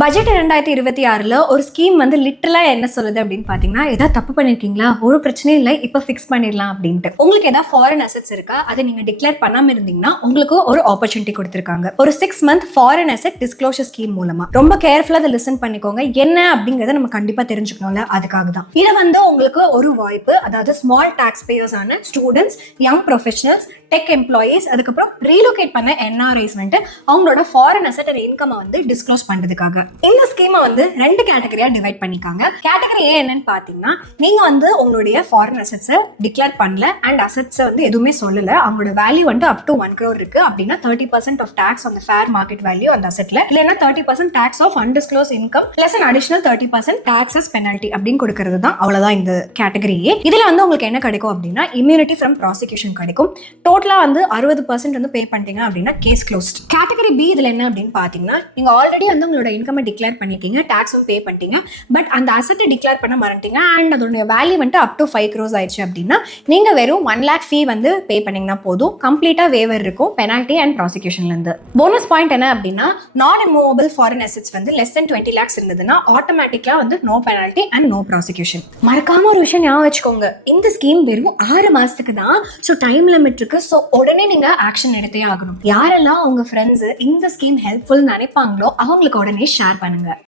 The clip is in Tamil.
பட்ஜெட் 2026ல ஒரு ஸ்கீம் வந்து லிட்டரலா என்ன சொல்லுது அப்படின்னு பாத்தீங்கன்னா, ஏதாவது தப்பு பண்ணிருக்கீங்களா, ஒரு பிரச்சனையும் இல்லை, இப்ப ஃபிக்ஸ் பண்ணிடலாம் அப்படின்ட்டு. உங்களுக்கு ஏதாவது ஃபாரின் அசெட்ஸ் இருக்கா, அதை நீங்க டிக்ளேர் பண்ணாம இருந்தீங்கன்னா உங்களுக்கு ஒரு ஆப்பர்ச்சுனிட்டி கொடுத்திருக்காங்க. ஒரு 6 month foreign asset disclosure scheme மூலமா. ரொம்ப கேர்ஃபுல்லா அதை லிசன் பண்ணிக்கோங்க. என்ன அப்படிங்கறத நம்ம கண்டிப்பா தெரிஞ்சுக்கணும்ல, அதுக்காக தான். இதை வந்து உங்களுக்கு ஒரு வாய்ப்பு, அதாவது ஸ்மால் டாக்ஸ் பேயர்ஸ் ஆன students, young professionals, tech employees, அதுக்கப்புறம் ரீலோகேட் பண்ண என்ஆர்ஐஸ் வந்துட்டு அவங்களோட ஃபாரின் அசெட் அண்ட் இன்கம் வந்து டிஸ்க்ளோஸ் பண்றதுக்காக இந்த ஸ்கீமை வந்து 2 கேட்டகரியா டிவைட் பண்ணிக்காங்க. கேட்டகரி ஏ என்னன்னு பாத்தீங்கன்னா, நீங்க வந்து உங்களுடைய ஃபாரின் அசெட்ஸை டிக்ளேர் பண்ணல அண்ட் அசெட்ஸை வந்து எதுவுமே சொல்லல, அவங்களோட வேல்யூ வந்து அப் டு 1 crore இருக்கு அப்படின்னா 30% of tax on the fair market value அந்த அசெட்ல, இல்லைன்னா 30% tax of undisclosed income plus an additional 30% taxes penalty அப்படின்னு கொடுக்கறது தான். அவ்வளவுதான் இந்த கேட்டகரி ஏ. இதுல வந்து உங்களுக்கு என்ன கிடைக்கும் அப்படின்னா, இம்யூனிட்டி ஃப்ரம் ப்ராசிக்யூஷன் கிடைக்கும். டோட்டலா வந்து 60% வந்து பே பண்ணிட்டீங்க அப்படின்னா கேஸ் க்ளோஸ்ட். கேட்டகரி பி இதுல என்ன அப்படின்னு பாத்தீங்கன்னா, நீங்க ஆல்ரெடி வந்து உங்களோட இன்கம் டிக்ளேர் பண்ணிருக்கீங்க, டாக்ஸும் பே பண்ணிட்டீங்க, பட் அந்த அசெட்டை டிக்ளேர் பண்ண மறந்துட்டீங்க அண்ட் அதோட வேல்யூ வந்து அப் டு 5 crores ஆயிடுச்சு அப்படின்னா நீங்க வெறும் 1 lakh ஃபீ வந்து பே பண்ணீங்கன்னா போதும். கம்ப்ளீட்டா வேவர் இருக்கும் பெனால்டி அண்ட் ப்ராசிக்யூஷன்ல இருந்து. போனஸ் பாயிண்ட் என்ன அப்படின்னா, நான் இம்மூவபிள் ஃபாரின் அசெட்ஸ் வந்து less than 20 lakhs இருந்ததுன்னா ஆட்டோமேட்டிக்கா வந்து no penalty and no prosecution. மறக்காம ஒரு விஷயம் ஞாபகம் வச்சுக்கோங்க, இந்த ஸ்கீம் வெறும் 6 மாசத்துக்கு தான். ஸோ டைம் லிமிட் இருக்கு. ஸோ உடனே நீங்க ஆக்ஷன் எடுத்தே ஆகணும். யாரெல்லாம் உங்க ஃப்ரெண்ட்ஸ் இந்த ஸ்கீம் ஹெல்ப்ஃபுல் நினைப்பாங்களோ அவங்களுக்கு உடனே ஷேர் பண்ணுங்க.